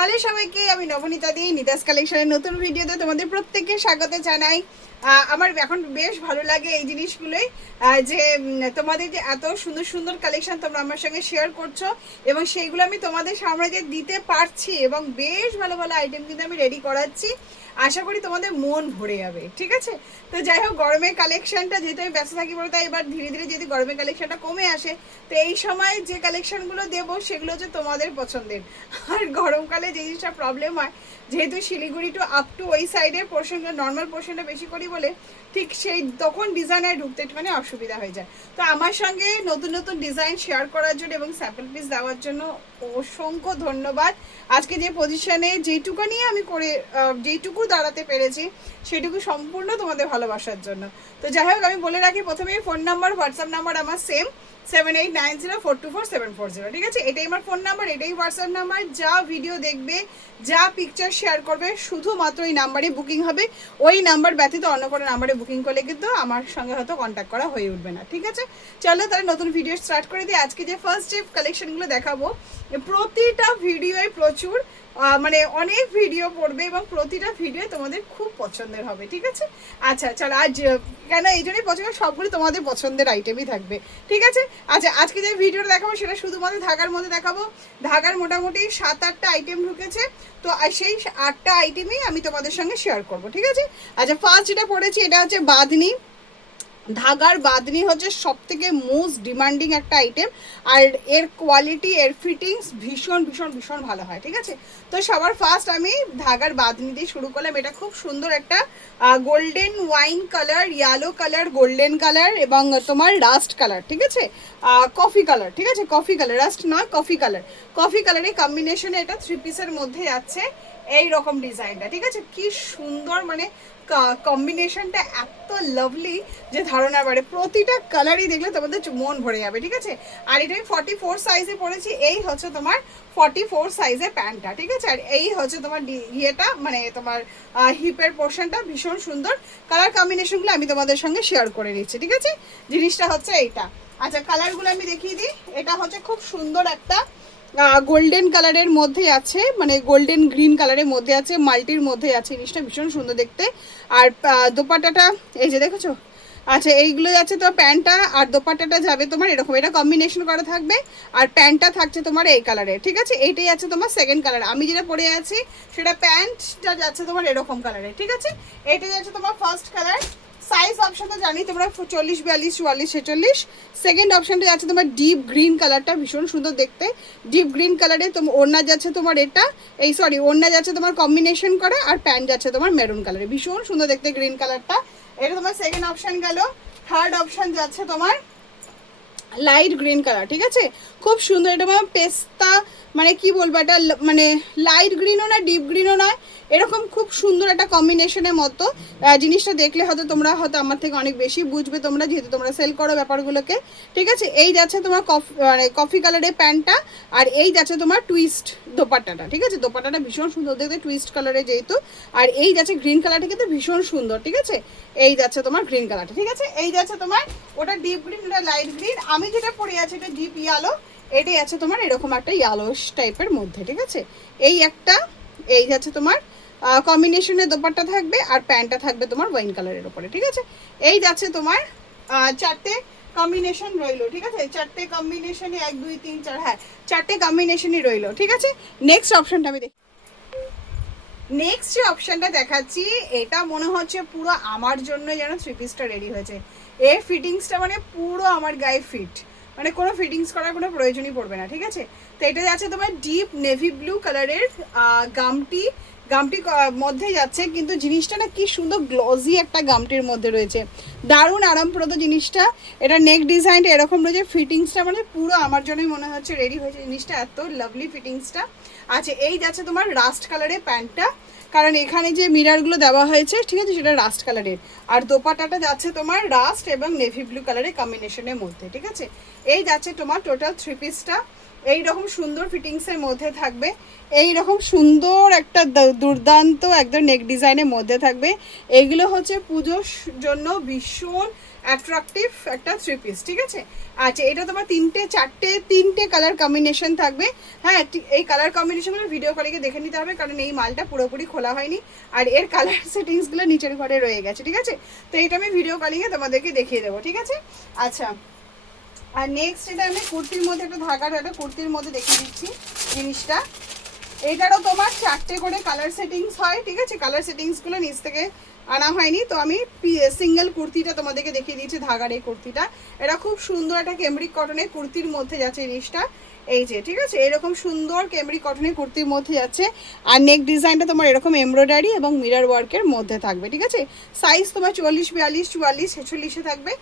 Hello সবাইকে, আমি নবনীতা দি নিতাস কালেকশনের নতুন ভিডিওতে তোমাদের প্রত্যেককে স্বাগত জানাই। আমার এখন বেশ ভালো লাগে এই জিনিসগুলোই, যে তোমাদের যে এত সুন্দর সুন্দর কালেকশন তোমরা আমার সঙ্গে শেয়ার করছো এবং সেইগুলো আমি তোমাদের সামনে যে দিতে পারছি এবং বেশ ভালো ভালো আইটেম কিন্তু আমি রেডি করাচ্ছি। আশা করি তোমাদের মন ভরে যাবে, ঠিক আছে? তো যাই হোক, গরমের কালেকশনটা যেহেতু আমি ব্যস্ত থাকি বলে, তাই এবার ধীরে ধীরে যদি গরমের কালেকশনটা কমে আসে, তো এই সময় যে কালেকশনগুলো দেবো সেগুলো হচ্ছে তোমাদের পছন্দের। আর গরমকালে যে জিনিসটা প্রবলেম হয়, যেহেতু শিলিগুড়ি টু আপ টু ওই সাইডের পোর্শনটা নর্মাল পোর্শনটা বেশি করি বলে ঠিক সেই তখন ডিজাইনে ঢুকতে একটুখানি অসুবিধা হয়ে যায়। তো আমার সঙ্গে নতুন নতুন ডিজাইন শেয়ার করার জন্য এবং স্যাম্পল পিস দেওয়ার জন্য অসংখ্য ধন্যবাদ। আজকে যে পজিশনে যেটুকুনি আমি করে যেটুকু দাঁড়াতে পেরেছি সেটুকু সম্পূর্ণ তোমাদের ভালোবাসার জন্য। তো যাই হোক, আমি বলে রাখি প্রথমেই ফোন নাম্বার, হোয়াটসঅ্যাপ নাম্বার আমার সেম 7890424740, ঠিক আছে? এটাই আমার ফোন নাম্বার, এটাই হোয়াটসঅ্যাপ নাম্বার। যা ভিডিও দেখবে, যা পিকচার শেয়ার করবে, শুধুমাত্র এই নাম্বারে বুকিং হবে। ওই নাম্বার ব্যতীত অন্য কোনো নাম্বারে বুকিং করলে কিন্তু আমার সঙ্গে হয়তো কন্ট্যাক্ট করা হয়ে উঠবে না, ঠিক আছে? চলো তাহলে নতুন ভিডিও স্টার্ট করে দিই। আজকে যে ফার্স্ট যে কালেকশনগুলো দেখাবো, প্রতিটা ভিডিওয় প্রচুর মানে অনেক ভিডিও পড়বে এবং প্রতিটা ভিডিও তোমাদের খুব পছন্দের হবে, ঠিক আছে? আচ্ছা চলো, আজ কেন এই জন্যই পছন্দ, সবগুলো তোমাদের পছন্দের আইটেমই থাকবে, ঠিক আছে? আচ্ছা, আজকে যে ভিডিওটা দেখাবো সেটা শুধুমাত্র ধাগার মধ্যে দেখাবো। ধাগার মোটামুটি 7-8টা আইটেম ঢুকেছে, তো সেই 8টা আইটেমই আমি তোমাদের সঙ্গে শেয়ার করব, ঠিক আছে? আচ্ছা, ফার্স্ট যেটা পড়েছি এটা হচ্ছে বাঁধনি। ধাগার বাঁধনি হচ্ছে সব থেকে মোস্ট ডিমান্ডিং একটা আইটেম, আর এর কোয়ালিটি, এর ফিটিংস ভীষণ ভীষণ ভীষণ ভালো হয়, ঠিক আছে? তো সবার ফার্স্ট আমি ধাগার বাঁধনি দিয়ে শুরু করলাম। এটা খুব সুন্দর একটা golden wine colour, yellow colour, golden colour এবং তোমার রাস্ট কালার, ঠিক আছে? কফি কালার, ঠিক আছে? কফি কালার, রাস্ট নয়, কফি কালার। কফি কালারের কম্বিনেশনে এটা 3 পিসের মধ্যে আছে এই রকম ডিজাইনটা, ঠিক আছে? কি সুন্দর, মানে কম্বিনেশনটা এত লাভলি যে ধারণার বাইরে। প্রতিটা কালারই দেখলে তোমাদের মন ভরে যাবে, ঠিক আছে? আর এটা আমি 44 সাইজে পরেছি। এই হচ্ছে তোমার 44 সাইজে প্যান্টটা, ঠিক আছে? আর এই হচ্ছে তোমার ইয়েটা, মানে তোমার হিপের পোর্শনটা ভীষণ সুন্দর। কালার কম্বিনেশনগুলো আমি তোমাদের সঙ্গে শেয়ার করে নিচ্ছি, ঠিক আছে? জিনিসটা হচ্ছে এইটা। আচ্ছা, কালারগুলো আমি দেখিয়ে দিই। এটা হচ্ছে খুব সুন্দর একটা গোল্ডেন কালারের মধ্যে আছে, মানে গোল্ডেন গ্রিন কালারের মধ্যে আছে, মাল্টির মধ্যে আছে। জিনিসটা ভীষণ সুন্দর দেখতে। আর দোপাট্টাটা এই যে দেখেছো। আচ্ছা, এইগুলো যাচ্ছে তোমার প্যান্টটা, আর দোপাট্টাটা যাবে তোমার এরকম, এটা কম্বিনেশন করা থাকবে। আর প্যান্টটা থাকছে তোমার এই কালারের, ঠিক আছে? এইটাই আছে তোমার সেকেন্ড কালার। আমি যেটা পরে আছি সেটা প্যান্টটা যাচ্ছে তোমার এরকম কালারের, ঠিক আছে? এইটাই যাচ্ছে তোমার ফার্স্ট কালার। সাইজ অপশনটা জানি তোমরা 40, 42, 44, 46। সেকেন্ড অপশনটা যাচ্ছে তোমার ডিপ গ্রিন কালারটা, ভীষণ সুন্দর দেখতে। ডিপ গ্রিন কালারে তোমার ওড়না যাচ্ছে তোমার এটা, এই সরি, ওড়না যাচ্ছে তোমার কম্বিনেশন করা, আর প্যান্ট যাচ্ছে তোমার মেরুন কালারে, ভীষণ সুন্দর দেখতে গ্রিন কালারটা। এটা তোমার সেকেন্ড অপশন গেল। থার্ড অপশন যাচ্ছে তোমার লাইট গ্রিন কালার, ঠিক আছে? খুব সুন্দর। এটা মানে পেস্তা, মানে কি বলবো, এটা মানে লাইট গ্রিনও না, ডিপ গ্রিনও নয়, এরকম খুব সুন্দর একটা কম্বিনেশনের মতো। জিনিসটা দেখলে হয়তো তোমরা হয়তো আমার থেকে অনেক বেশি বুঝবে তোমরা, যেহেতু তোমরা সেল করো ব্যাপারগুলোকে, ঠিক আছে? এই যাচ্ছে তোমার মানে কফি কালারের প্যান্টটা, আর এই যাচ্ছে তোমার টুইস্ট দোপাট্টাটা, ঠিক আছে? দোপাট্টাটা ভীষণ সুন্দর দেখতে, টুইস্ট কালারে যেহেতু। আর এই যাচ্ছে গ্রিন কালারটা কিন্তু ভীষণ সুন্দর, ঠিক আছে? এই যাচ্ছে তোমার গ্রিন কালারটা, ঠিক আছে? এই যাচ্ছে তোমার ওটা ডিপ গ্রিন, ওটা লাইট গ্রিন। আমি যেটা পরে আছি এটা ডিপ ইয়েলো। এটাই আছে তোমার এরকম একটা ইয়েলোস টাইপের মধ্যে, ঠিক আছে? এই একটা, এই যাচ্ছে তোমার কম্বিনেশনের দোপাট্টা থাকবে, আর প্যান্টটা থাকবে তোমার ওয়াইন কালারের উপরে, ঠিক আছে? এই যাচ্ছে তোমার 4টে কম্বিনেশন রইলো, ঠিক আছে? 4টে কম্বিনেশনে 1 2 3 4, হ্যাঁ 4টে কম্বিনেশনই রইলো, ঠিক আছে? নেক্সট অপশনটা আমি দেখি। নেক্সট যে অপশনটা দেখাচ্ছি, এটা মনে হচ্ছে পুরো আমার জন্য যেন 3 পিসটা রেডি হয়েছে। এর ফিটিংসটা মানে পুরো আমার গায়ে ফিট, মানে কোনো ফিটিংস করার কোনো প্রয়োজনই পড়বে না, ঠিক আছে? তো এটা যাচ্ছে তোমার ডিপ নেভি ব্লু কালারের গামটি মধ্যে যাচ্ছে, কিন্তু জিনিসটা না কি সুন্দর গ্লজি একটা গামটির মধ্যে রয়েছে, দারুণ আরামপ্রদ জিনিসটা। এটা নেক ডিজাইনটা এরকম রয়েছে, ফিটিংসটা মানে পুরো আমার জন্যই মনে হচ্ছে রেডি হয়েছে জিনিসটা, এত লাভলি ফিটিংসটা। আচ্ছা, এই যাচ্ছে তোমার রাস্ট কালারের প্যান্টটা, কারণ এখানে যে মিরারগুলো দেওয়া হয়েছে, ঠিক আছে, সেটা রাস্ট কালারের। আর দোপাট্টাটা যাচ্ছে তোমার রাস্ট এবং নেভি ব্লু কালারের কম্বিনেশনের মধ্যে, ঠিক আছে? এই যাচ্ছে তোমার টোটাল 3 পিসটা। এই রকম সুন্দর ফিটিংসের মধ্যে থাকবে, এই রকম সুন্দর একটা দুর্দান্ত একদম নেক ডিজাইনের মধ্যে থাকবে। এইগুলো হচ্ছে পুজোর জন্য ভীষণ অ্যাট্রাকটিভ একটা থ্রি পিস, ঠিক আছে। আচ্ছা, এটা তোমার তিনটে কালার কম্বিনেশন থাকবে। হ্যাঁ, এই কালার কম্বিনেশনগুলো ভিডিও কলিংয়ে দেখে নিতে হবে, কারণ এই মালটা পুরোপুরি খোলা হয়নি আর এর কালার সেটিংসগুলো নিচের ঘরে রয়ে গেছে, ঠিক আছে। তো এটা আমি ভিডিও কলিংয়ে তোমাদেরকে দেখিয়ে দেবো, ঠিক আছে। আচ্ছা, আর নেক্সট এটা আমি কুর্তির মধ্যে একটা একটা কুর্তির মধ্যে দেখিয়ে দিচ্ছি জিনিসটা। এটারও তোমার 4টে করে কালার সেটিংস হয়, ঠিক আছে। কালার সেটিংসগুলো নিচ থেকে আনা হয়নি, তো আমি সিঙ্গেল কুর্তিটা তোমাদেরকে দেখিয়ে দিয়েছি, ধাগার এই কুর্তিটা। এটা খুব সুন্দর একটা কেমব্রিক কটনের কুর্তির মধ্যে যাচ্ছে জিনিসটা, এই যে, ঠিক আছে। এরকম সুন্দর কেমব্রিক কটনের কুর্তির মধ্যে যাচ্ছে। আর নেক ডিজাইনটা তোমার এরকম এমব্রয়ডারি এবং মিরর ওয়ার্কের মধ্যে থাকবে, ঠিক আছে। সাইজ তোমার 44, 42, 44, 46-এ থাকবে।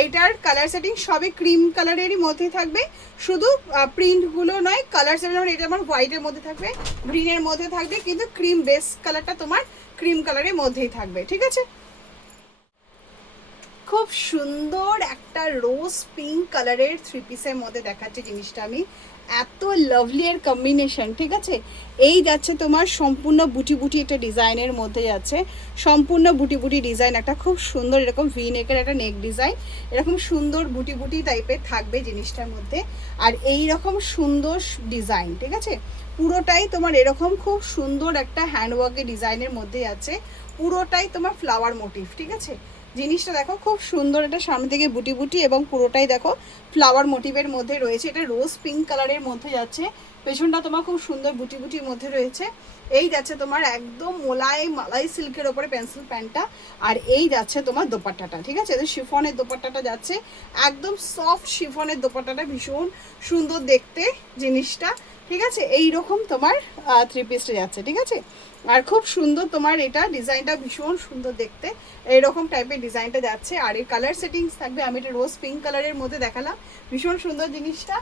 এইটার কালার সেটিং সবই ক্রিম কালারেরই মধ্যে থাকবে, শুধু প্রিন্টগুলো নয়, কালার সেটিং এটা আমার হোয়াইটের মধ্যে থাকবে, গ্রিনের মধ্যে থাকবে, কিন্তু ক্রিম বেস কালারটা তোমার ক্রিম কালারের মধ্যেই থাকবে, ঠিক আছে। খুব সুন্দর একটা রোজ পিঙ্ক কালারের থ্রি পিসের মধ্যে দেখাচ্ছে জিনিসটা আমি, এত লাভলি এর কম্বিনেশন, ঠিক আছে। এই যাচ্ছে তোমার সম্পূর্ণ বুটি বুটি একটা ডিজাইনের মধ্যে যাচ্ছে, সম্পূর্ণ বুটি বুটি ডিজাইন, একটা খুব সুন্দর এরকম ভি নেকের একটা নেক ডিজাইন, এরকম সুন্দর বুটি বুটি টাইপের থাকবে জিনিসটার মধ্যে। আর এই রকম সুন্দর ডিজাইন, ঠিক আছে, পুরোটাই তোমার এরকম খুব সুন্দর একটা হ্যান্ডওয়ার্কের ডিজাইনের মধ্যে আছে, পুরোটাই তোমার ফ্লাওয়ার মোটিভ, ঠিক আছে। জিনিসটা দেখো খুব সুন্দর, এটা সামনে থেকে বুটি বুটি এবং পুরোটাই দেখো ফ্লাওয়ার মোটিভের মধ্যে রয়েছে। এটা রোজ পিঙ্ক কালারের মধ্যে যাচ্ছে, পেছনটা তোমার খুব সুন্দর বুটি বুটির মধ্যে রয়েছে। এই যাচ্ছে তোমার একদম মালাই সিল্কের ওপরে পেন্সিল প্যান্টটা, আর এই যাচ্ছে তোমার দোপাট্টাটা, ঠিক আছে। শিফনের দোপাট্টাটা যাচ্ছে, একদম সফট শিফনের দোপাট্টাটা, ভীষণ সুন্দর দেখতে জিনিসটা, ঠিক আছে। এই রকম তোমার থ্রি পিসটা যাচ্ছে, ঠিক আছে। আর খুব সুন্দর তোমার এটা ডিজাইনটা, ভীষণ সুন্দর দেখতে, এইরকম টাইপের ডিজাইনটা যাচ্ছে। আর এই কালার সেটিংস থাকবে, আমি এটা রোজ পিঙ্ক কালারের মধ্যে দেখালাম, ভীষণ সুন্দর জিনিসটা।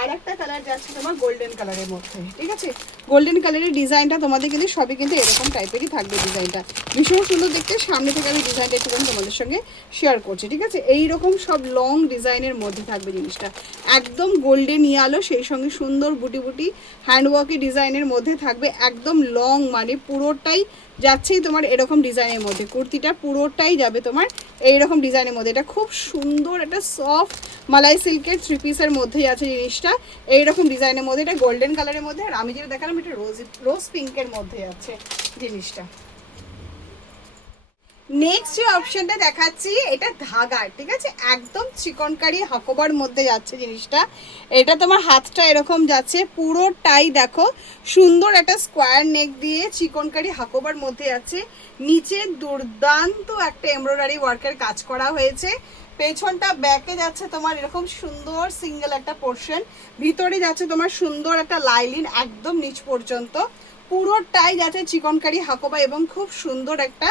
আর একটা কালার যাচ্ছে তোমার গোল্ডেন কালারের মধ্যে, ঠিক আছে। গোল্ডেন কালারের ডিজাইনটা তোমাদের কিন্তু সবই কিন্তু এরকম টাইপেরই থাকবে ডিজাইনটা, ভীষণ সুন্দর দেখতে। সামনে থেকে আমি ডিজাইনটা একটুখানি তোমাদের সঙ্গে শেয়ার করছি, ঠিক আছে। এইরকম সব লং ডিজাইনের মধ্যে থাকবে জিনিসটা, একদম গোল্ডেন ইয়ালো, সেই সঙ্গে সুন্দর বুটি বুটি হ্যান্ডওয়ার্কি ডিজাইনের মধ্যে থাকবে, একদম লং, মানে পুরোটাই যাচ্ছেই তোমার এরকম ডিজাইনের মধ্যে, কুর্তিটা পুরোটাই যাবে তোমার এইরকম ডিজাইনের মধ্যে। এটা খুব সুন্দর একটা সফট মালাই সিল্কের থ্রি পিসের মধ্যেই আছে জিনিসটা, এইরকম ডিজাইনের মধ্যে। এটা গোল্ডেন কালারের মধ্যে, আর আমি যেটা দেখালাম এটা রোজ পিঙ্কের মধ্যে আছে জিনিসটা। নেক্সট যে অপশনটা দেখাচ্ছি এটা ধাগার, ঠিক আছে, একদম চিকনকারি হাকোবার মধ্যে যাচ্ছে জিনিসটা। এটা তোমার হাতটা এরকম যাচ্ছে, পুরোটাই দেখো সুন্দর একটা স্কোয়ার নেক দিয়ে চিকনকারি হাকোবার মধ্যে যাচ্ছে, নিচে দুর্দান্ত একটা এমব্রয়ডারি ওয়ার্কের কাজ করা হয়েছে। পেছনটা ব্যাকে যাচ্ছে তোমার এরকম সুন্দর সিঙ্গেল একটা পোর্শন, ভিতরে যাচ্ছে তোমার সুন্দর একটা লাইলিন একদম নিচ পর্যন্ত, পুরোটাই যাচ্ছে চিকনকারি হাকোবা এবং খুব সুন্দর একটা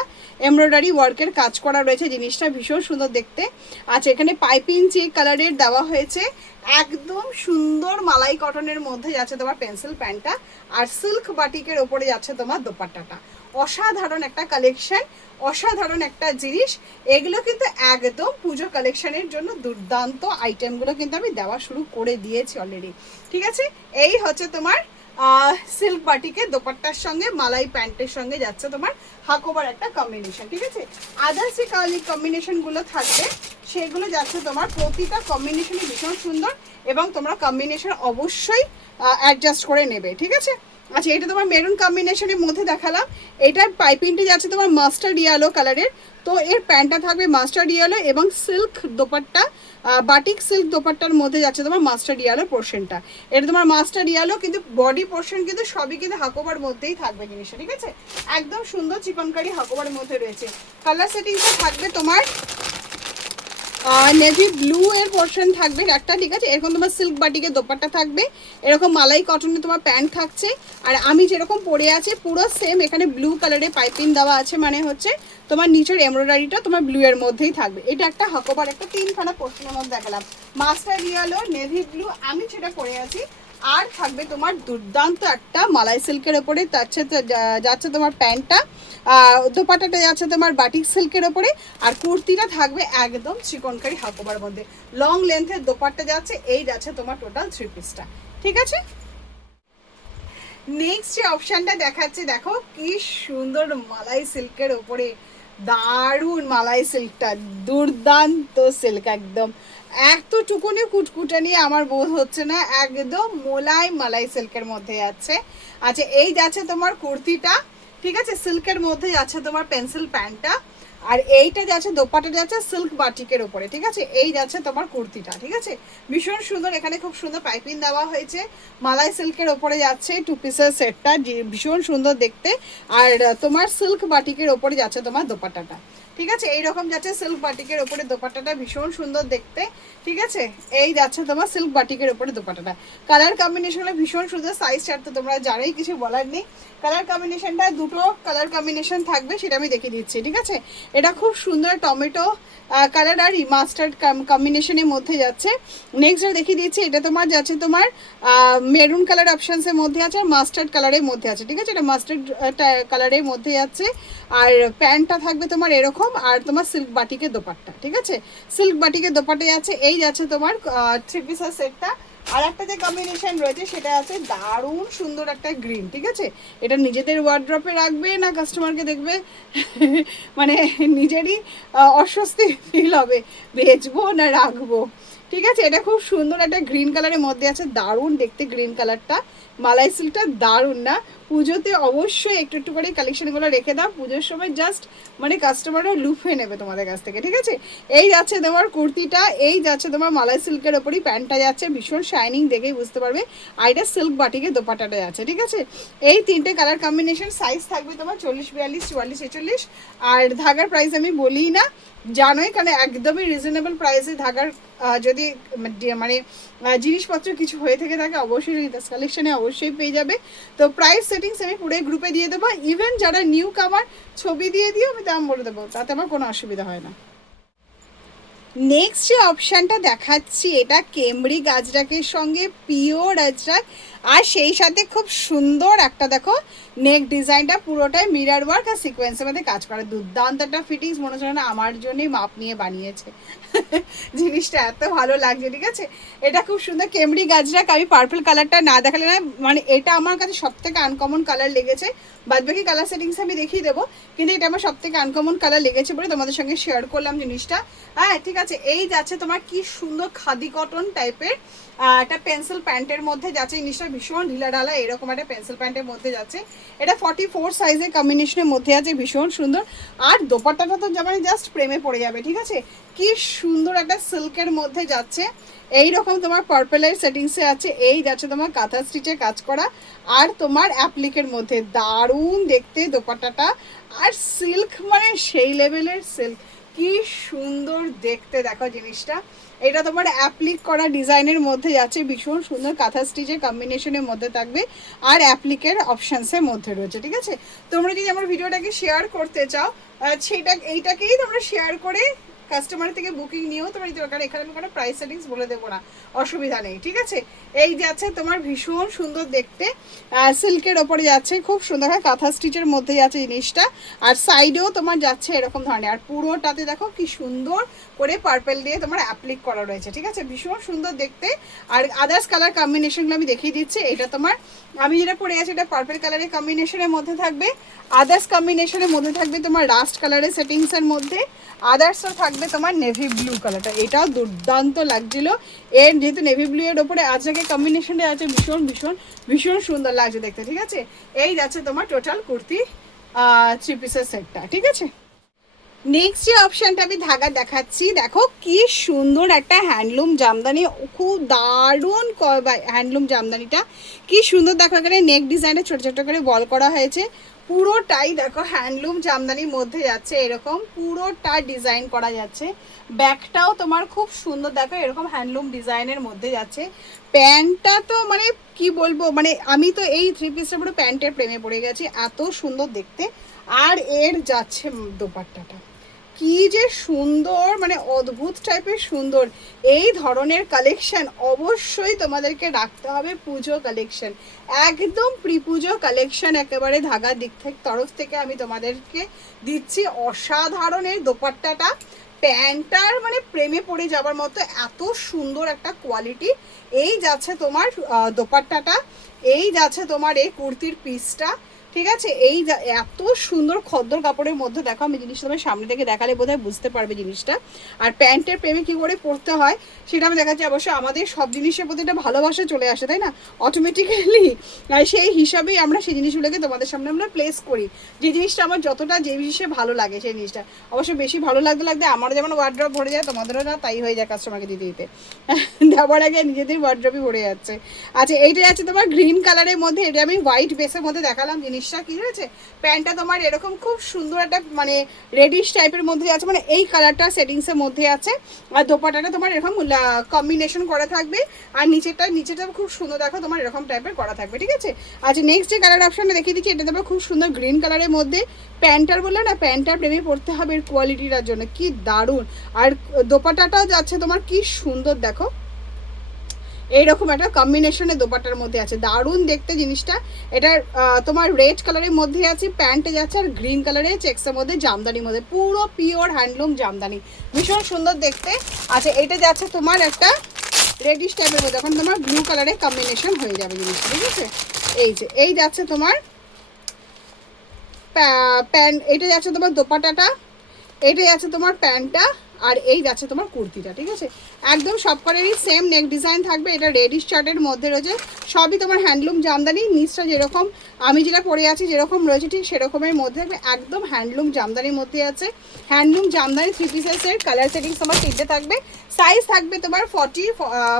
এমব্রয়ডারি ওয়ার্কের কাজ করা রয়েছে, জিনিসটা ভীষণ সুন্দর দেখতে। আচ্ছা, এখানে পাইপিং চেক কালারের দেওয়া হয়েছে, একদম সুন্দর মালাই কটনের মধ্যে যাচ্ছে তোমার পেন্সিল প্যান্টটা, আর সিল্ক বাটিকের ওপরে যাচ্ছে তোমার দোপাট্টাটা। অসাধারণ একটা কালেকশন, অসাধারণ একটা জিনিস। এগুলো কিন্তু একদম পুজো কালেকশনের জন্য দুর্দান্ত আইটেমগুলো কিন্তু আমি দেওয়া শুরু করে দিয়েছি অলরেডি, ঠিক আছে। এই হচ্ছে তোমার সিল্ক বাটিকে দোপাট্টার সঙ্গে মালাই প্যান্টের সঙ্গে যাচ্ছে তোমার হাকোবার একটা কম্বিনেশন, ঠিক আছে। আদার্স যে কম্বিনেশনগুলো থাকবে সেগুলো যাচ্ছে তোমার প্রতিটা কম্বিনেশনই ভীষণ সুন্দর, এবং তোমরা কম্বিনেশন অবশ্যই অ্যাডজাস্ট করে নেবে, ঠিক আছে। আচ্ছা, এটা তোমার মেরুন কম্বিনেশনের মধ্যে দেখালাম, এটার পাইপিংটি যাচ্ছে তোমার মাস্টার্ড ইয়েলো কালারের, তো এর প্যান্টটা থাকবে মাস্টার্ড ইয়েলো এবং সিল্ক দোপাট্টা, বাটিক সিল্ক দোপাট্টার মধ্যে যাচ্ছে তোমার মাস্টার্ড ইয়েলো পোর্শনটা। এটা তোমার মাস্টার্ড ইয়েলো, কিন্তু বডি পোর্শন কিন্তু সবই কিন্তু হাকোবার মধ্যেই থাকবে জিনিসটা, ঠিক আছে। একদম সুন্দর চিকনকারি হাকোবার মধ্যে রয়েছে। কালার সেটিংসটা থাকবে তোমার নেভি ব্লু এর পোর্শন থাকবে একটা, ঠিক আছে। এরকম তোমার সিল্ক বাটিকের দোপাট্টা থাকবে, এরকম মালাই কটনের তোমার প্যান্ট থাকছে, আর আমি যেরকম পরে আছে পুরো সেম এখানে ব্লু কালারের পাইপিং দেওয়া আছে, মানে হচ্ছে তোমার নিচের এমব্রয়ডারিটা তোমার ব্লু এর মধ্যেই থাকবে। এটা একটা হাকোবার একটা তিনখানা পোর্শনের মধ্যে দেখালাম, মাস্টার্ড ইয়েলো, নেভি ব্লু, আমি যেটা পরে আছি। আর থাকবে তোমার দুর্দান্ত একটা মালাই সিল্কের ওপরে যাচ্ছে তোমার প্যান্টটা, দোপাট্টাটা যাচ্ছে তোমার বাটিক সিল্কের ওপরে, আর কুর্তিটা থাকবে একদম চিকনকারি হাকোবার মধ্যে, লং লেন্থের দোপাট্টা যাচ্ছে। এই যাচ্ছে তোমার টোটাল থ্রি পিসটা, ঠিক আছে। নেক্সট যে অপশানটা দেখাচ্ছে, দেখো কি সুন্দর মালাই সিল্কের ওপরে, দারুণ মালাই সিল্কটা, দুর্দান্ত সিল্ক একদম, এতটুকুনি কুটকুটানি আমার বোধ হচ্ছে না, একদম মোলাই মালাই সিল্কের মধ্যে যাচ্ছে। আচ্ছা এই যাচ্ছে তোমার কুর্তিটা, ঠিক আছে, সিল্কের মধ্যে যাচ্ছে তোমার পেন্সিল প্যান্টটা, আর এইটা যাচ্ছে দোপাটা যাচ্ছে সিল্ক বাটিকের উপরে, ঠিক আছে। এই যাচ্ছে তোমার কুর্তিটা, ঠিক আছে, ভীষণ সুন্দর, এখানে খুব সুন্দর পাইপিং দেওয়া হয়েছে, মালাই সিল্কের ওপরে যাচ্ছে 2 পিসের সেটটা, ভীষণ সুন্দর দেখতে। আর তোমার সিল্ক বাটিকের ওপরে যাচ্ছে তোমার দোপাট্টাটা, ঠিক আছে, এইরকম যাচ্ছে সিল্ক বাটিকের ওপরে দোপাট্টাটা, ভীষণ সুন্দর দেখতে, ঠিক আছে। এই যাচ্ছে তোমার সিল্ক বাটিকের ওপরে দোপাট্টাটা, কালার কম্বিনেশনটা ভীষণ সুন্দর, সাইজ চার্ট তো তোমরা জানোই, কিছু বলার নেই। কালার কম্বিনেশনটা দুটো কালার কম্বিনেশন থাকবে, সেটা আমি দেখিয়ে দিচ্ছি, ঠিক আছে। এটা খুব সুন্দর টমেটো কালার আর মাস্টার্ড কম্বিনেশনের মধ্যে যাচ্ছে। নেক্সট দেখিয়ে দিচ্ছি, এটা তোমার যাচ্ছে তোমার মেরুন কালার অপশানসের মধ্যে আছে, আর মাস্টার্ড কালারের মধ্যে আছে, ঠিক আছে, এটা মাস্টার্ড কালারের মধ্যে যাচ্ছে। আর প্যান্টটা থাকবে তোমার এরকম, আর তোমার সিল্ক বাটিকের দোপাট্টা, ঠিক আছে, সিল্ক বাটিকের দোপাট্টা যাচ্ছে। এই যাচ্ছে তোমার 3 পিসের সেটটা। আর একটা যে কম্বিনেশন রয়েছে সেটা আছে দারুণ সুন্দর একটা গ্রিন, ঠিক আছে, এটা নিজেদের ওয়ার্ড্রপে রাখবে না কাস্টমারকে দেখবে মানে নিজেরই অস্বস্তি ফিল হবে, বেচবো না রাখবো, ঠিক আছে। এটা খুব সুন্দর একটা গ্রিন কালারের মধ্যে আছে, দারুণ দেখতে গ্রিন কালারটা, মালাই সিল্কটা দারুণ না। পুজোতে অবশ্যই একটু একটু করে কালেকশনগুলো রেখে দাও, পুজোর সময় জাস্ট মানে কাস্টমাররা লুফে নেবে তোমাদের কাছ থেকে, ঠিক আছে। এই যাচ্ছে তোমার কুর্তিটা, এই যাচ্ছে তোমার মালাই সিল্কের ওপরই প্যান্টটা যাচ্ছে, ভীষণ শাইনিং দেখেই বুঝতে পারবে। আর এটা সিল্ক বাটিকে দোপাট্টাটা যাচ্ছে, ঠিক আছে। এই তিনটে কালার কম্বিনেশন, সাইজ থাকবে তোমার 40, 42, 44, 46। আর ধাগার প্রাইস আমি বলি না, জানোই, কারণ একদমই রিজনেবল প্রাইসে ধাগার যদি মানে জিনিসপত্র কিছু হয়ে থেকে থাকে অবশ্যই রিতাস কালেকশনে অবশ্যই পেয়ে যাবে। তো প্রাইস সেটিংস আমি পুরো গ্রুপে দিয়ে দেবো, ইভেন যারা নিউ কামার ছবি দিয়ে দিও, আমি দাম বলে দেবো, তাতে আমার কোনো অসুবিধা হয় না। নেক্সট যে অপশানটা দেখাচ্ছি, এটা কেমব্রি গাজরাকের সঙ্গে পিওর আজরাক, আর সেই সাথে খুব সুন্দর একটা দেখো নেক ডিজাইনটা, পুরোটাই মিরর ওয়ার্ক আর সিকোয়েন্সের মধ্যে কাজ করে, দুর্দান্ত একটা ফিটিংস, মনে হচ্ছে না আমার জন্যই মাপ নিয়ে বানিয়েছে জিনিসটা এত ভালো লাগছে, ঠিক আছে। এটা খুব সুন্দর কেমব্রি গাজরাক, আমি পার্পল কালারটা না দেখালে না, মানে এটা আমার কাছে সব থেকে আনকমন কালার লেগেছে, বাদবাকি কালার সেটিংস আমি দেখিয়ে দেবো, কিন্তু এটা আমার সব থেকে আনকমন কালার লেগেছে বলে তোমাদের সঙ্গে শেয়ার করলাম জিনিসটা। হ্যাঁ ঠিক আছে, এই যাচ্ছে তোমার কি সুন্দর খাদি কটন টাইপের একটা পেন্সিল প্যান্টের মধ্যে যাচ্ছে, জিনিসটা ভীষণ ঢিলা ঢালা, এরকম একটা পেন্সিল প্যান্টের মধ্যে যাচ্ছে, এটা 44 সাইজের কম্বিনেশনের মধ্যে আছে, ভীষণ সুন্দর। আর দোপাট্টাটা তো মানে জাস্ট প্রেমে পড়ে যাবে, ঠিক আছে, কি সুন্দর একটা সিল্কের মধ্যে যাচ্ছে, এইরকম তোমার পার্পেলের সেটিংসে আছে, এই যাচ্ছে তোমার কাঁথা স্টিচে কাজ করা, আর তোমার অ্যাপ্লিকের মধ্যে দারুণ দেখতে দোপাট্টাটা, আর সিল্ক মানে সেই লেভেলের সিল্ক, কি সুন্দর দেখতে দেখো জিনিসটা। এটা তোমার অ্যাপ্লিক করা ডিজাইনের মধ্যে যাচ্ছে, ভীষণ সুন্দর কাঁথা স্টিচের কম্বিনেশনের মধ্যে থাকবে, আর অ্যাপ্লিকের অপশানসের মধ্যে রয়েছে, ঠিক আছে। তোমরা যদি আমার ভিডিওটাকে শেয়ার করতে চাও, এইটাকেই তোমরা শেয়ার করে কাস্টমার থেকে বুকিং নিয়েও তোমরা নিতে পারো, কারণ এখানে আমি কোনো প্রাইস সেটিংস বলে দেবো না, অসুবিধা নেই, ঠিক আছে। এই যাচ্ছে তোমার ভীষণ সুন্দর দেখতে, সিল্কের ওপরে যাচ্ছে, খুব সুন্দর হয় কাঁথা স্টিচের মধ্যে যাচ্ছে জিনিসটা, আর সাইডেও তোমার যাচ্ছে এরকম ধরনের, আর পুরোটাতে দেখো কি সুন্দর করে পার্পেল দিয়ে তোমার অ্যাপ্লিক করা রয়েছে, ঠিক আছে, ভীষণ সুন্দর দেখতে। আর আদার্স কালার কম্বিনেশনগুলো আমি দেখিয়ে দিচ্ছি, এটা তোমার আমি যেটা পরে আছি এটা পার্পেল কালারের কম্বিনেশনের মধ্যে থাকবে, আদার্স কম্বিনেশনের মধ্যে থাকবে তোমার রাস্ট কালারের সেটিংসের মধ্যে, আদার্সও থাকবে তোমার নেভি ব্লু কালারটা, এটাও দুর্দান্ত লাগছিল, এর যেহেতু নেভি ব্লু এর ওপরে আজকে কম্বিনেশনটা আছে, ভীষণ ভীষণ ভীষণ সুন্দর লাগছে দেখতে, ঠিক আছে। এই যাচ্ছে তোমার টোটাল কুর্তি 3 পিসের সেটটা, ঠিক আছে। নেক্সট যে অপশানটা আমি ধাগা দেখাচ্ছি, দেখো কি সুন্দর একটা হ্যান্ডলুম জামদানি, খুব দারুণ হ্যান্ডলুম জামদানিটা, কি সুন্দর দেখো, এখানে নেক ডিজাইনে ছোটো ছোটো করে বল করা হয়েছে, পুরোটাই দেখো হ্যান্ডলুম জামদানির মধ্যে যাচ্ছে, এরকম পুরোটা ডিজাইন করা যাচ্ছে, ব্যাগটাও তোমার খুব সুন্দর দেখো এরকম হ্যান্ডলুম ডিজাইনের মধ্যে যাচ্ছে, প্যান্টটা তো মানে কি বলবো, মানে আমি তো এই 3 পিসের পুরো প্যান্টের প্রেমে পড়ে গেছি, এত সুন্দর দেখতে। আর এর যাচ্ছে দোপাট্টাটা, কি যে সুন্দর, মানে অদ্ভুত টাইপের সুন্দর, এই ধরনের কালেকশন অবশ্যই তোমাদেরকে রাখতে হবে পুজো কালেকশন, একদম প্রি পুজো কালেকশন, একেবারে ধাগার দিক থেকে তরফ থেকে আমি তোমাদেরকে দিচ্ছি অসাধারণের দোপাট্টাটা, প্যান্টটার মানে প্রেমে পড়ে যাবার মতো এত সুন্দর একটা কোয়ালিটি। এই যাচ্ছে তোমার দোপাট্টাটা, এই যাচ্ছে তোমার এই কুর্তির পিসটা, ঠিক আছে। এই এত সুন্দর খদ্দর কাপড়ের মধ্যে দেখো, আমি জিনিসটা তোমার সামনে থেকে দেখালে বোধহয় বুঝতে পারবে জিনিসটা। আর প্যান্টের প্রেমে কী করে পড়তে হয় সেটা আমি দেখাচ্ছি। অবশ্য আমাদের সব জিনিসের প্রতি একটা ভালোবাসা চলে আসে, তাই না, অটোমেটিক্যালি। সেই হিসাবেই আমরা সেই জিনিসগুলোকে তোমাদের সামনে আমরা প্লেস করি। যে জিনিসটা আমার যতটা যে জিনিসে ভালো লাগে সেই জিনিসটা অবশ্য বেশি ভালো লাগতে লাগতে আমারও যেমন ওয়ার্ড্রপ ভরে যায়, তোমাদেরও না তাই হয়ে যায় কাস্টমারকে দিতে দিতে। দেওয়ার আগে নিজেদের ওয়ার্ড্রপই ভরে যাচ্ছে। আচ্ছা, এইটা আছে তোমার গ্রিন কালারের মধ্যে, এটা আমি হোয়াইট বেসের মধ্যে দেখালাম। জিনিসটা কি হয়েছে, প্যান্টটা তোমার এরকম খুব সুন্দর একটা মানে রেডিশ টাইপের মধ্যে আছে, মানে এই কালারটা সেটিংসের মধ্যে আছে। আর দোপাট্টাটা তোমার এরকম কম্বিনেশন করা থাকবে। আর নিচেটা খুব সুন্দর দেখো তোমার এরকম টাইপের করা থাকবে, ঠিক আছে। আচ্ছা, নেক্সট যে কালার অপশনটা দেখিয়ে দিচ্ছি, এটা তোমার খুব সুন্দর গ্রিন কালারের মধ্যে। প্যান্টটার বললে না, প্যান্টটার প্রেমে পড়তে হবে এর কোয়ালিটিটার জন্য, কি দারুণ। আর দোপাট্টাটাও যাচ্ছে তোমার কি সুন্দর দেখো, এইরকম একটা কম্বিনেশনে দোপাট্টার মধ্যে আছে, দারুণ দেখতে জিনিসটা। এটা তোমার রেড কালারের মধ্যে আছে, প্যান্টে যাচ্ছে আর গ্রিন কালারের চেক্সের মধ্যে জামদানির মধ্যে, পুরো পিওর হ্যান্ডলুম জামদানি, ভীষণ সুন্দর দেখতে। আচ্ছা, এটা যাচ্ছে তোমার একটা রেডিশ টাইপের মধ্যে, এখন তোমার ব্লু কালারের কম্বিনেশন হয়ে যাবে জিনিসটা, ঠিক আছে। এই যাচ্ছে তোমার প্যান্ট, এটা যাচ্ছে তোমার দোপাট্টাটা, এটা যাচ্ছে তোমার প্যান্টটা, আর এই যাচ্ছে তোমার কুর্তিটা, ঠিক আছে। একদম সব কটারই সেম নেক ডিজাইন থাকবে। এটা রেডিশ চার্টের মধ্যে রয়েছে, সবই তোমার হ্যান্ডলুম জামদানি। নিচটা যেরকম আমি যেটা পরে আছি যেরকম রয়েছে ঠিক সেরকমের মধ্যে থাকবে, একদম হ্যান্ডলুম জামদানির মধ্যে আছে। হ্যান্ডলুম জামদানি 3 পিসেসের কালার সেটিংস তোমার তিনটে থাকবে। সাইজ থাকবে তোমার 40,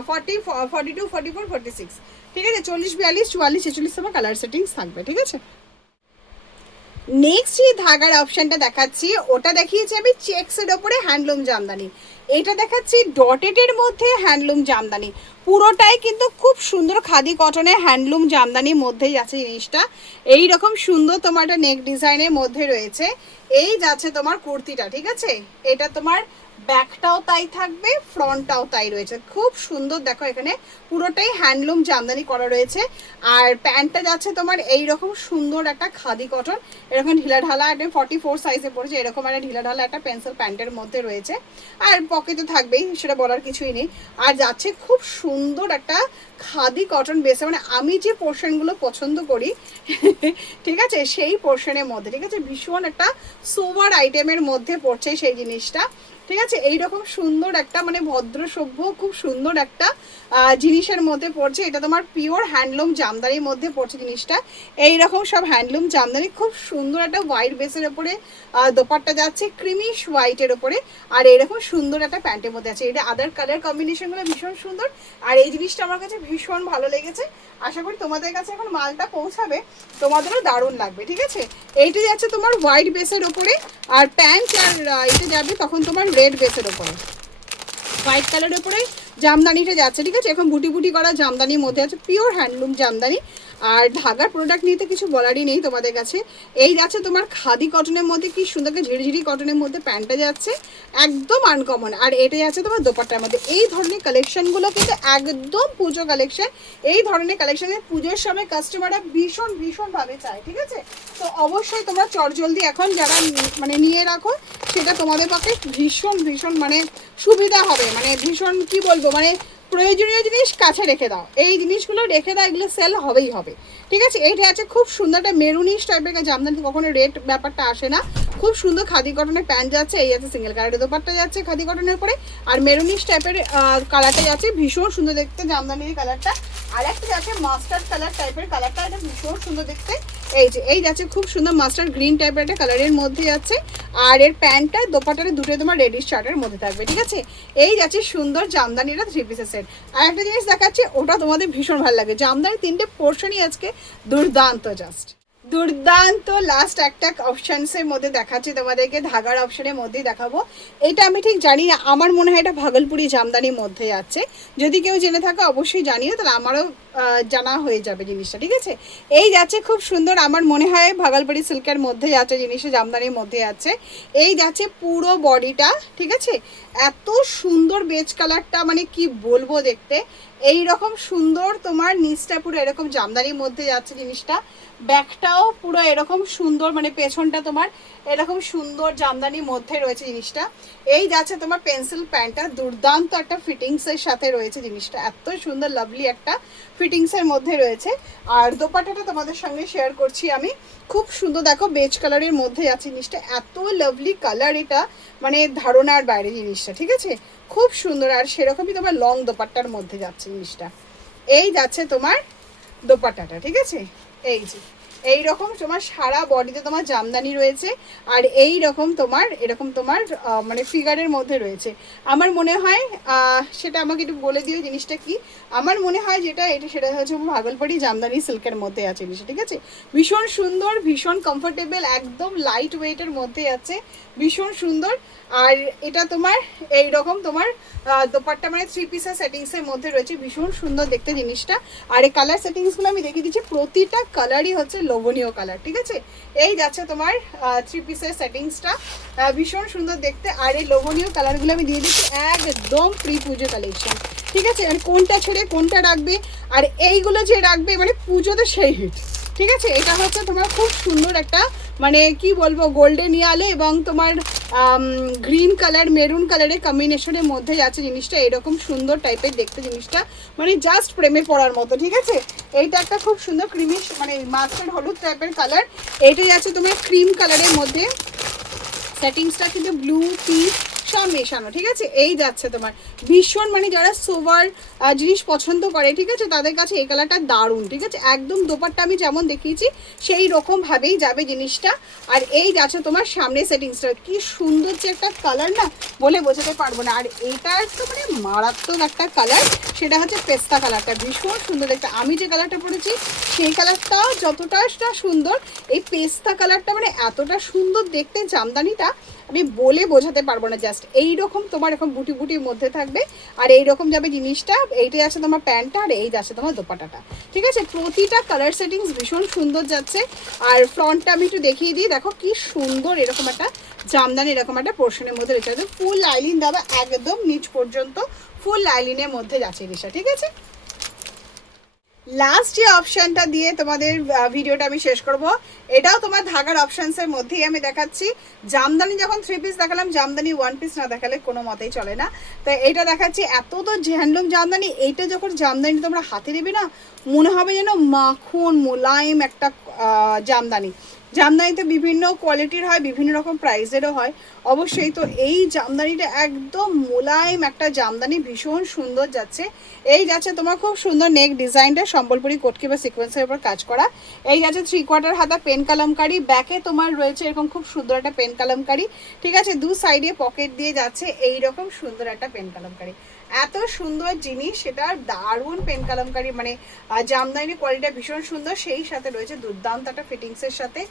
42, 44, 46, ঠিক আছে। 40, 42, 44, 46 তোমার কালার সেটিংস থাকবে, ঠিক আছে। নেক্সট যে ধাগার অপশানটা দেখাচ্ছি, ওটা দেখিয়েছি আমি চেক্সের ওপরে হ্যান্ডলুম জামদানি। এটা দেখাচ্ছি ডটেডের মধ্যে হ্যান্ডলুম জামদানি, পুরোটাই কিন্তু খুব সুন্দর খাদি কটনের হ্যান্ডলুম জামদানির মধ্যেই আছে জিনিসটা। এই রকম সুন্দর তোমার একটা নেক ডিজাইনের মধ্যে রয়েছে। এই যাচ্ছে তোমার কুর্তিটা, ঠিক আছে। এটা তোমার ব্যাকটাও তাই থাকবে, ফ্রন্টটাও তাই রয়েছে, খুব সুন্দর দেখো। এখানে পুরোটাই হ্যান্ডলুম জামদানি করা রয়েছে। আর প্যান্টটা যাচ্ছে তোমার এই রকম সুন্দর একটা খাদি কটন, এরকম ঢিলাঢালা একটা 44 সাইজে পড়েছে, এরকম একটা ঢিলাঢালা একটা পেন্সিল প্যান্টের মধ্যে রয়েছে। আর পকেটে থাকবেই, সেটা বলার কিছুই নেই। আর যাচ্ছে খুব সুন্দর একটা খাদি কটন বেসে, মানে আমি যে পোর্শনগুলো পছন্দ করি ঠিক আছে সেই পোর্শনের মধ্যে, ঠিক আছে। ভীষণ একটা সোভার আইটেমের মধ্যে পড়ছে সেই জিনিসটা, ঠিক আছে। এইরকম সুন্দর একটা মানে ভদ্র সভ্য খুব সুন্দর একটা জিনিসের মধ্যে পড়ছে। এটা তোমার পিওর হ্যান্ডলুম জামদানির মধ্যে পড়ছে জিনিসটা। এইরকম সব হ্যান্ডলুম জামদানি, খুব সুন্দর একটা হোয়াইট বেসের ওপরে দোপাট্টা যাচ্ছে ক্রিমিশ হোয়াইটের ওপরে। আর এরকম সুন্দর একটা প্যান্টের মধ্যে আছে। এটা আদার কালার কম্বিনেশনগুলো ভীষণ সুন্দর। আর এই জিনিসটা আমার কাছে ভীষণ ভালো লেগেছে। আশা করি তোমাদের কাছে এখন মালটা পৌঁছাবে, তোমাদেরও দারুণ লাগবে, ঠিক আছে। এইটা যাচ্ছে তোমার হোয়াইট বেসের ওপরে, আর প্যান্ট আর এটা যাবে তখন তোমার রেড বেসের ওপরে, হোয়াইট কালারের উপরে জামদানিটা যাচ্ছে, ঠিক আছে। এখন বুটি বুটি করা জামদানির মধ্যে আছে, পিওর হ্যান্ডলুম জামদানি। আর ঢাকার প্রোডাক্ট নিয়ে তো কিছু বলারই নেই তোমাদের কাছে। এই যাচ্ছে তোমার খাদি কটনের মধ্যে, কি সুন্দর ঝিরিঝিরি কটনের মধ্যে প্যান্টটা যাচ্ছে, একদম আনকমন। আর এটা যাচ্ছে তোমার দোপাট্টার মধ্যে। এই ধরনের কালেকশনগুলো কিন্তু একদম পুজো কালেকশন। এই ধরনের কালেকশনে পুজোর সময় কাস্টমাররা ভীষণ ভীষণভাবে চায়, ঠিক আছে। তো অবশ্যই তোমরা চটজলদি এখন যারা মানে নিয়ে রাখো, সেটা তোমাদের পক্ষে ভীষণ ভীষণ মানে সুবিধা হবে, মানে ভীষণ কি বলবো, মানে প্রয়োজনীয় জিনিস কাছে রেখে দাও, এই জিনিসগুলো রেখে দাও, এগুলো সেল হবেই হবে, ঠিক আছে। এইটা আছে খুব সুন্দর একটা মেরুনিশ টাইপের জামদানি, কখনো রেড ব্যাপারটা আসে না। খুব সুন্দর খাদি কটনের প্যান্ট যাচ্ছে, এই আছে সিঙ্গেল কালারের দোপাট্টা যাচ্ছে খাদি কটনের উপরে। আর মেরুনিশ টাইপের কালারটা যাচ্ছে, ভীষণ সুন্দর দেখতে জামদানির কালারটা। আর একটা যাচ্ছে মাস্টার্ড কালার টাইপের কালারটা, এটা ভীষণ সুন্দর দেখতে। এই যাচ্ছে খুব সুন্দর মাস্টার্ড গ্রিন টাইপের একটা কালারের মধ্যে যাচ্ছে। আর এর প্যান্টটা দোপাট্টাটা দুটোই তোমার রেডিশ শার্টের মধ্যে থাকবে, ঠিক আছে। এই যাচ্ছে সুন্দর জামদানিটা 3 পিসের সেট। আর একটা জিনিস দেখাচ্ছি, ওটা তোমাদের ভীষণ ভালো লাগে। জামদানি 3টে পোর্শনই আজকে দুর্দান্ত, জাস্ট দুর্দান্ত। লাস্ট একটা অপশানসের মধ্যে দেখাচ্ছি তোমাদেরকে, ধাগার অপশানের মধ্যেই দেখাবো। এটা আমি ঠিক জানি না, আমার মনে হয় এটা ভাগলপুরি জামদানির মধ্যে আছে। যদি কেউ জেনে থাকে অবশ্যই জানিও, তাহলে আমারও জানা হয়ে যাবে জিনিসটা, ঠিক আছে। এই যাচ্ছে খুব সুন্দর, আমার মনে হয় ভাগলপুরি সিল্কের মধ্যে যাচ্ছে জিনিসটা, জামদানির মধ্যে আছে। এই যাচ্ছে পুরো বডিটা, ঠিক আছে। এত সুন্দর বেজ কালারটা, মানে কি বলবো দেখতে, এই রকম সুন্দর তোমার নিচটা পুরো এরকম জামদানির মধ্যে যাচ্ছে জিনিসটা। ব্যাকটাও পুরো এরকম সুন্দর, মানে পেছনটা তোমার এরকম সুন্দর জামদানির মধ্যে রয়েছে জিনিসটা। এই যাচ্ছে তোমার পেন্সিল প্যান্টটা, দুর্দান্ত একটা ফিটিংসের সাথে রয়েছে জিনিসটা, এত সুন্দর লাভলি একটা ফিটিংসের মধ্যে রয়েছে। আর দোপাট্টাটা তোমাদের সঙ্গে শেয়ার করছি আমি, খুব সুন্দর, দেখো বেজ কালারের মধ্যে যাচ্ছে জিনিসটা, এত লাভলি কালার, এটা মানে ধারণার বাইরে জিনিসটা, ঠিক আছে, খুব সুন্দর। আর সেরকমই তোমার লং দোপাট্টার মধ্যে যাচ্ছে জিনিসটা। এই যাচ্ছে তোমার দোপাট্টাটা, ঠিক আছে। এই যে এই রকম তোমার সারা বডিতে তোমার জামদানি রয়েছে, আর এই রকম তোমার এরকম তোমার মানে ফিগারের মধ্যে রয়েছে। আমার মনে হয় সেটা আমাকে একটু বলে দিও জিনিসটা কি। আমার মনে হয় যেটা এটা সেটা হচ্ছে ভাগলপুরি জামদানি সিল্কের মধ্যে আছে জিনিসটা, ঠিক আছে। ভীষণ সুন্দর, ভীষণ কমফোর্টেবল, একদম লাইট ওয়েটের মধ্যে আছে, ভীষণ সুন্দর। আর এটা তোমার এই রকম তোমার দোপাট্টা মানে 3 পিসের সেটিংসের মধ্যে রয়েছে, ভীষণ সুন্দর দেখতে জিনিসটা। আর এই কালার সেটিংসগুলো আমি দেখিয়ে দিচ্ছি, প্রতিটা কালারই হচ্ছে লোভনীয় কালার, ঠিক আছে। এই যাচ্ছে তোমার 3 পিসের সেটিংসটা, ভীষণ সুন্দর দেখতে। আর এই লোভনীয় কালারগুলো আমি দিয়ে দিচ্ছি একদম প্রি পুজো কালেকশন, ঠিক আছে। আর কোনটা ছেড়ে কোনটা রাখবে, আর এইগুলো যে রাখবে মানে পুজোতে সেই হিট, ঠিক আছে। এটা হচ্ছে তোমার খুব সুন্দর একটা মানে কি বলবো গোল্ডেন ইয়ালো এবং তোমার গ্রিন কালার মেরুন কালারের কম্বিনেশনের মধ্যে যাচ্ছে জিনিসটা, এরকম সুন্দর টাইপের দেখতে জিনিসটা, মানে জাস্ট প্রেমে পড়ার মতো, ঠিক আছে। এইটা একটা খুব সুন্দর ক্রিমিশ মানে মাস্টার্ড হলুদ টাইপের কালার, এইটা যাচ্ছে তোমার ক্রিম কালারের মধ্যে, সেটিংসটা কিন্তু ব্লু পিঙ্ক সব মেশানো, ঠিক আছে। এই যাচ্ছে তোমার ভীষণ মানে যারা সোভার জিনিস পছন্দ করে, ঠিক আছে, তাদের কাছে এই কালারটা দারুণ, ঠিক আছে। একদম দোপাট্টা আমি যেমন দেখিয়েছি সেই রকমভাবেই যাবে জিনিসটা। আর এই যাচ্ছে তোমার সামনে সেটিংসটা, কি সুন্দর যে একটা কালার না, বলে বোঝাতে পারবো না। আর এইটার তো মানে মারাত্মক একটা কালার, সেটা হচ্ছে পেস্তা কালারটা, ভীষণ সুন্দর দেখতে। আমি যে কালারটা পরেছি সেই কালারটা যতটা সুন্দর, এই পেস্তা কালারটা মানে এতটা সুন্দর দেখতে জামদানিটা, আমি বলে বোঝাতে পারবো না। জাস্ট এইরকম তোমার এখন বুটি বুটির মধ্যে থাকবে, আর এইরকম যাবে জিনিসটা। এইটাই আছে তোমার প্যান্টটা, আর এই যাচ্ছে তোমার দোপাট্টাটা, ঠিক আছে। প্রতিটা কালার সেটিংস ভীষণ সুন্দর যাচ্ছে। আর ফ্রন্টটা আমি একটু দেখিয়ে দিই, দেখো কি সুন্দর এরকম একটা জামদানি এরকম একটা পোর্শনের মধ্যে রয়েছে, ফুল লাইলিন দেওয়া, একদম নিচ পর্যন্ত ফুল লাইলিনের মধ্যে যাচ্ছে জিনিসটা, ঠিক আছে। লাস্ট যে অপশানটা দিয়ে তোমাদের ভিডিওটা আমি শেষ করব, এটাও তোমার ধাগার অপশানসের মধ্যেই আমি দেখাচ্ছি। জামদানি যখন 3 পিস দেখালাম, জামদানি 1 পিস না দেখালে কোনো মতেই চলে না, তো এটা দেখাচ্ছি। এত তো হ্যান্ডলুম জামদানি, এইটা যখন জামদানি তোমরা হাতে নেবে না, মনে হবে যেন মাখন মোলায়েম একটা জামদানি। জামদানিতে বিভিন্ন কোয়ালিটির হয়, বিভিন্ন রকম প্রাইসেরও হয় অবশ্যই। তো এই জামদানিটা একদম মোলায়েম একটা জামদানি, ভীষণ সুন্দর যাচ্ছে। এই যাচ্ছে তোমার খুব সুন্দর নেক ডিজাইনটা, সম্বলপুরি কটকি বা সিকোয়েন্সের উপর কাজ করা। এই যাচ্ছে 3/4 হাতা পেন কালামকারি, ব্যাকে তোমার রয়েছে এরকম খুব সুন্দর একটা পেন কালামকারি, ঠিক আছে। দু সাইডে পকেট দিয়ে যাচ্ছে এই রকম সুন্দর একটা পেন কালামকারি, এত সুন্দর জিনিস, সেটা দারুণ পেন কালামকারি, মানে জামদানির কোয়ালিটিটা ভীষণ সুন্দর, সেই সাথে রয়েছে দুর্দান্ত একটা ফিটিংসের সাথে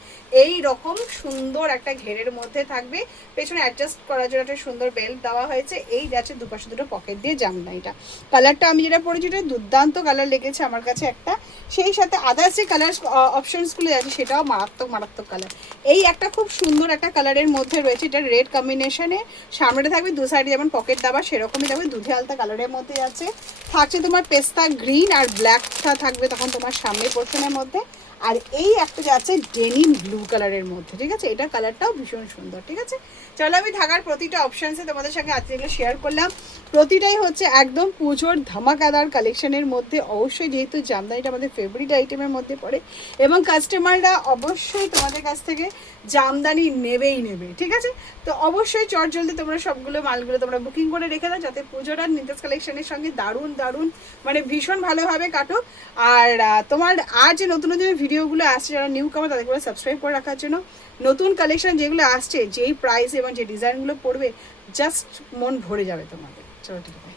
এই রকম সুন্দর একটা ঘেরের মধ্যে থাকবে। পেছনে অ্যাডজাস্ট করার জন্য একটা সুন্দর বেল্ট দেওয়া হয়েছে। এই যাচ্ছে দুপাশে দুটো পকেট দিয়ে জামদানিটা, কালারটা আমি যেটা পরেছি এটা দুর্দান্ত কালার লেগেছে আমার কাছে একটা। সেই সাথে আদার্স যে কালার অপশনসগুলো আছে সেটাও মারাত্মক মারাত্মক কালার। এই একটা খুব সুন্দর একটা কালারের মধ্যে রয়েছে, এটা রেড কম্বিনেশনে, সামনেটা থাকবে দু সাইডে যেমন পকেট দেওয়া সেরকমই থাকবে, দুধে আলতা কালারের মধ্যে আছে। থাকছে তোমার পেস্তা গ্রিন আর ব্ল্যাকটা থাকবে তখন তোমার সামনে পোর্শনের মধ্যে। আর এই একটা যাচ্ছে ডেনিম ব্লু কালারের মধ্যে, ঠিক আছে। এটা কালারটাও ভীষণ সুন্দর, ঠিক আছে। চলো আমি ঢাকার প্রতিটা অপশানসে তোমাদের সঙ্গে আজকে এগুলো শেয়ার করলাম, প্রতিটাই হচ্ছে একদম পুজোর ধামাকাদার কালেকশনের মধ্যে। অবশ্যই যেহেতু জামদানিটা আমাদের ফেভারিট আইটেমের মধ্যে পড়ে, এবং কাস্টমাররা অবশ্যই তোমাদের কাছ থেকে জামদানি নেবেই নেবে, ঠিক আছে। তো অবশ্যই চট জলদি তোমরা সবগুলো মালগুলো তোমরা বুকিং করে রেখে দাও, যাতে পুজোর আর নিতাস কালেকশনের সঙ্গে দারুণ দারুণ মানে ভীষণ ভালোভাবে কাটো। আর তোমার আর যে নতুন নতুন ভিডিওগুলো আসছে, যারা নিউ কামার তাদেরকে সাবস্ক্রাইব করে রাখার জন্য, নতুন কালেকশন যেগুলো আসছে, যেই প্রাইস এবং যে ডিজাইনগুলো পড়বে, জাস্ট মন ভরে যাবে তোমাদের। চলো ঠিক আছে।